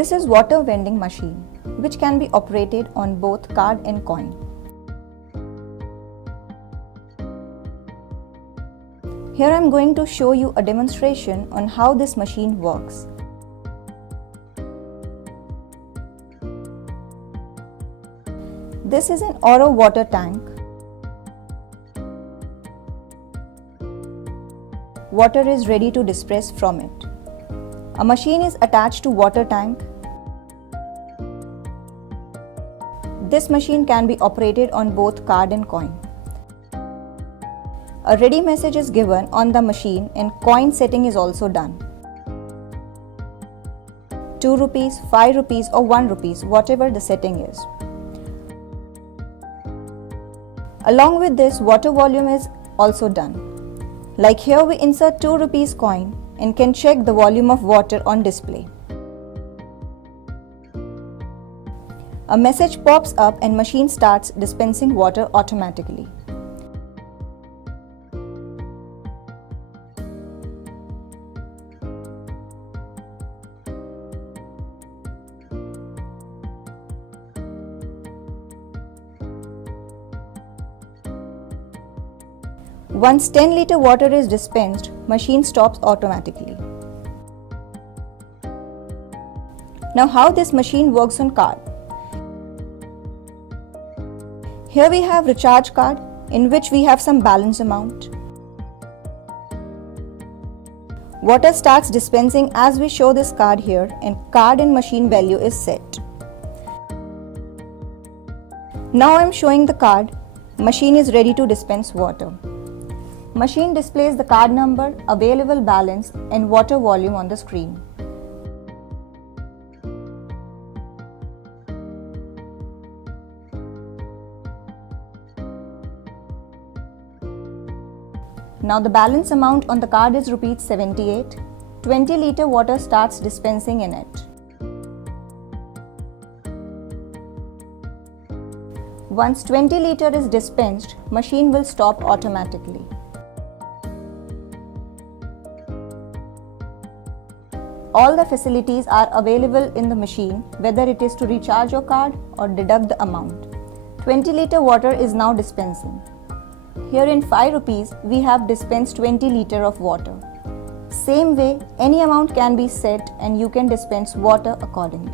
This is water vending machine, which can be operated on both card and coin. Here I am going to show you a demonstration on how this machine works. This is an Oro water tank. Water is ready to disperse from it. A machine is attached to water tank. This machine can be operated on both card and coin. A ready message is given on the machine and coin setting is also done. 2 rupees, 5 rupees or 1 rupees, whatever the setting is. Along with this, water volume is also done. Like here we insert 2 rupees coin and can check the volume of water on display. A message pops up and machine starts dispensing water automatically. Once 10-liter water is dispensed, machine stops automatically. Now how this machine works on card. Here we have recharge card in which we have some balance amount. Water starts dispensing as we show this card here and card and machine value is set. Now I am showing the card. Machine is ready to dispense water. Machine displays the card number, available balance and water volume on the screen. Now the balance amount on the card is Rs 78. 20-liter water starts dispensing in it. Once 20 liter is dispensed, machine will stop automatically. All the facilities are available in the machine, whether it is to recharge your card or deduct the amount. 20-liter water is now dispensing. Here in 5 rupees, we have dispensed 20 liter of water. Same way, any amount can be set and you can dispense water accordingly.